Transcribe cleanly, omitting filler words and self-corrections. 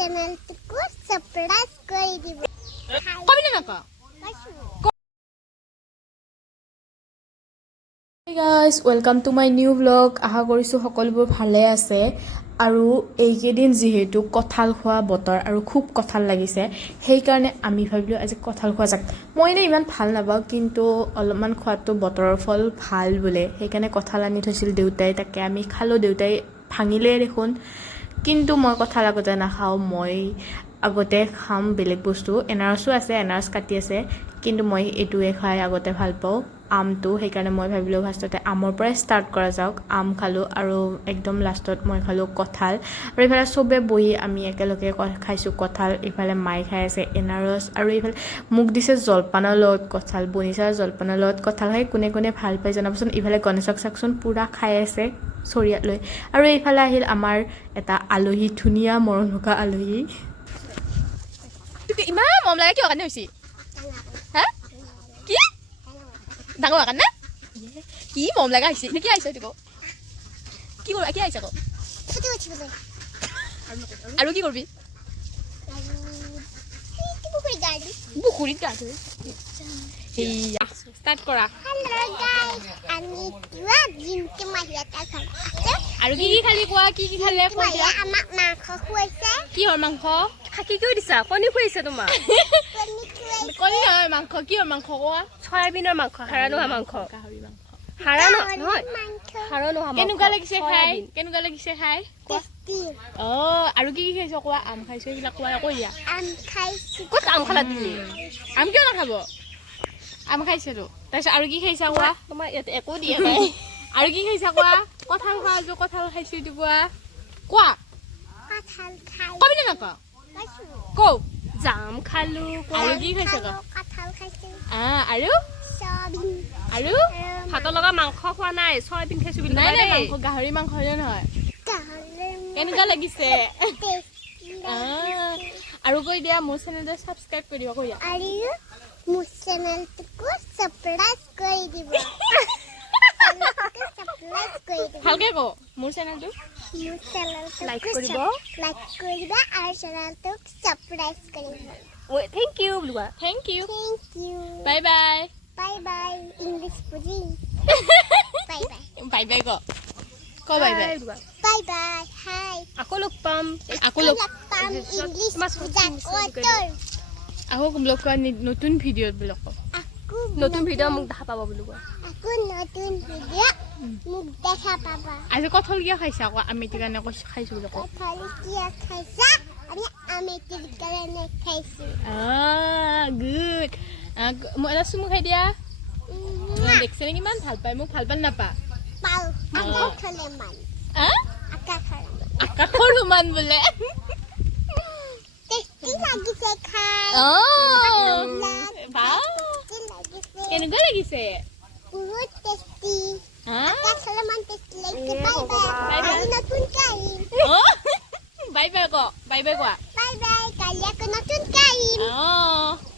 চেনেলটোকো subscribe কৰি দিব কবিনে নক Hey guys, welcome to my new vlog. আশা কৰিছো সকলোবোৰ ভালে আছে আৰু এইকেইদিন যেহেতু কঁঠাল খোৱা বতৰ আৰু খুব কঁঠাল লাগিছে সেইকাৰণে আমি ভাবিলো আজি কঁঠাল খোৱা যাক মই নে ইমান ভাল নাপাওঁ কিন্তু অলপমান খোৱাটো বতৰৰ ফল ভাল বোলে সেইকাৰণে কঁঠাল আনি থৈছিল দেউতাই তাকে আমি খালো দেউতাই ভাঙিলে দেখোন কিন্তু মই কঁঠাল আগতে নাখাওঁ মই আগতে খাম বেলেগ বস্তু এনাৰসো আছে এনাৰস কাটি আছে কিন্তু মই এটুৱে খাই আগতে ভাল পাওঁ আমটো সেইকাৰণে মই ভাবিলোঁ ফাৰ্ষ্টতে আমৰ পৰাই ষ্টাৰ্ট কৰা যাওক আম খালোঁ আৰু একদম লাষ্টত মই খালোঁ কঁঠাল আৰু এইফালে চবে বহি আমি একেলগে খাইছোঁ কঁঠাল এইফালে মায়ে খাই আছে এনাৰস আৰু এইফালে মোক দিছে জলপানৰ লগত কঁঠাল বনিচাৰ জলপানৰ লগত কঁঠাল খাই কোনে কোনে ভাল পাই জনাবচোন এইফালে গণেশক চাকচোন পূৰা খাই আছে চৰিয়াত লৈ আৰু এইফালে আহিল আমাৰ এটা আলহী ধুনীয়া মৰম লগা আলহী ইমান মৰম লাগে কিয় কাৰণে হৈছে হা কি ডাঙৰ কাৰণে কি মৰম লগা হৈছে কি আহিছে তোক কি কৰিবা কি আহিছে আকৌ আৰু কি কৰিবি পুখুৰীত গা ধুই সেয়া ষ্টাৰ্ট কৰা আৰু কি খালি কোৱা কি খালে কিহৰ মাংস কি কৰি দিছা কণী খুৱাইছে তোমাক কণী নহয় মাংস কিহৰ মাংস কোৱা চয়াবিনৰ মাংস হাৰা নোহোৱা মাংস গাহৰি মাংস হাৰা নহয় হাৰা নোহোৱা কেনেকুৱা লাগিছে খাই আৰু কি খাইছ কোৱা আম খাইছো এইবিলাক কোৱা কৈ দিয়া ক'ত আম খালা তুমি আম কিয় নাখাব আম খাইছিলো তাৰপিছত আৰু কি খাইছা কোৱা তোমাৰ ইয়াতে একো দিয়া নাই আৰু কি খাইছা কোৱা কঁঠাল খাইছো কঁঠাল খাইছো এইটো কোৱা কবিনে নকওঁ কও জাম খালো আৰু কি খাইছা আৰু আৰু ভাতৰ লগা মাংস খোৱা নাই চয়াবিন খাইছো বুলি নাই নাই মাংস গাহৰি মাংস হলে নহয় কেনেকুৱা লাগিছে আৰু কৈ দিয়া মোৰ চেনেলটো সাবস্ক্ৰাইব কৰি দিব কৈ দিয়া আৰু মোৰ চেনেলটোকো সাবস্ক্ৰাইব কৰি দিব ভালকে কও মোৰ চেনেলটো লাইক কৰিব আৰু চেনেলটোক সাবস্ক্ৰাইব কৰিব থেংক ইউ বুলুৱা thank you thank you bye bye bye bye English বুজি বাই বাই বাই বাই ক বাই বাই বাই বাই হাই আকৌ লগ পাম আকৌ লগ পাম ইংলিছ বুজাত কোথল আকৌ ব্লগ কৰা নতুন ভিডিঅ'ত ব্লগ নতুন ভিডিঅ' মোক দেখা পাব বুলুৱা আকৌ নতুন ভিডিঅ' মোক দেখা পাবা আজি কঁঠাল কিয় খাইছা আকৌ আমি এইটো কাৰণে খাইছো বুলি কওঁ কঁঠাল কিয় খাইছা আমি আমেটিৰ কাৰণে খাইছো গুড মই এটা চুমু খাই দিয়া দেখছে নে কিমান ভাল পায় মোক ভাল পাল নাপা পাও আকাশলে মান আকাশৰ সমান বোলে টেষ্টি লাগিছে খাই কেনেকুৱা লাগিছে বহুত টেষ্টি হা আকাশলে মান টেষ্টি লাগিছে বাই বাই নতুনকে আহিম বাই বাই ক বাই বাই কোৱা বাই বাই কালি আকৌ নতুনকে আহিম